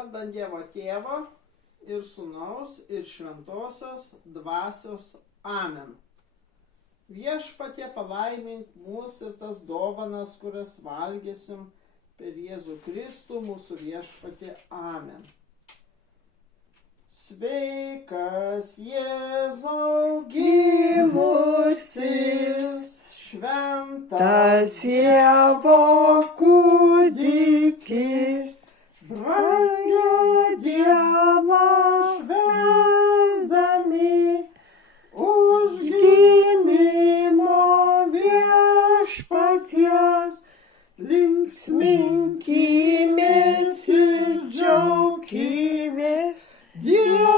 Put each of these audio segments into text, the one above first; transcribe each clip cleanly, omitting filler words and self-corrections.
Vardan Dievo Tėvo ir Sūnaus ir Šventosios Dvasios. Amen. Viešpatie palaimink mus ir tas dovanas, kurias valgysim per Jėzų Kristų, mūsų viešpatie. Amen. Sveikas Jėzau gimusis, šventas Dievo kūdikis, brangio Dievą švęsdami, už gimimo viešpaties linksminkimės ir džiaukimės, Dievui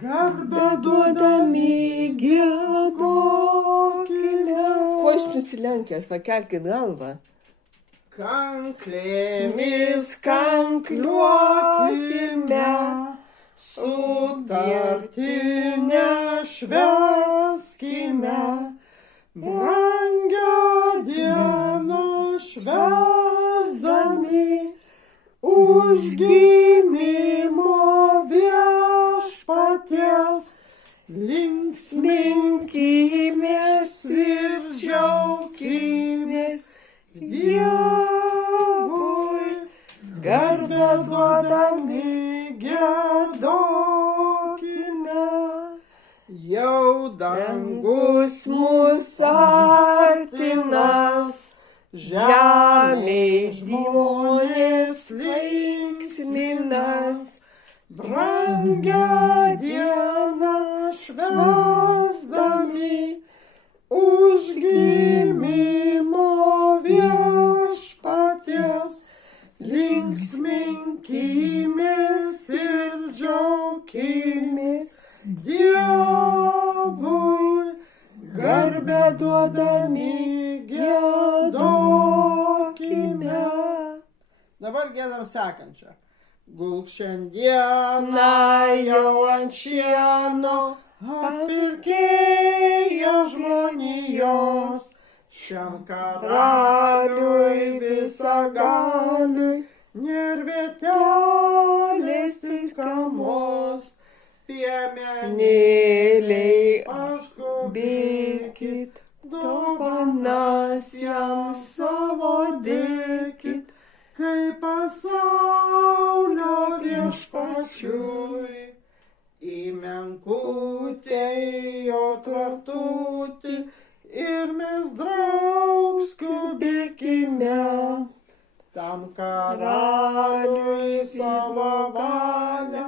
garbę duodami giedokime. Ko aš prisilenkęs, pakelkit galvą. Kanklėmis kankliuokime, sutartinę švęskime, brangio dieną švęsdami, už gimimo viešpaties linksminkimės ir džiaukimės, Dievui garbę duodami giedokime. Jau dangus mus artinas, žemėj žmonės linksminas, brangią dieną švęsdami, už gimimo viešpaties linksminkimės ir džiaukimės, Dievui garbę duodami giedokime. Dabar giedam sekančią. Gulk šiandieną jau ant šieno, atpirkėjo žmonijos, šiam karaliui visagaliui, nėr vietelės tinkamos, piemenėliai paskubėkit, dovanas jam savo dėkit, kaip pasaulio viešpačiui. Į menkutę jo tratutį ir mes draug skubėkime, tam karaliui savo valią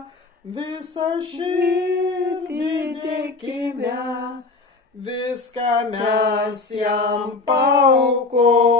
visą širdį dėkime, viską mes jam paaukojame.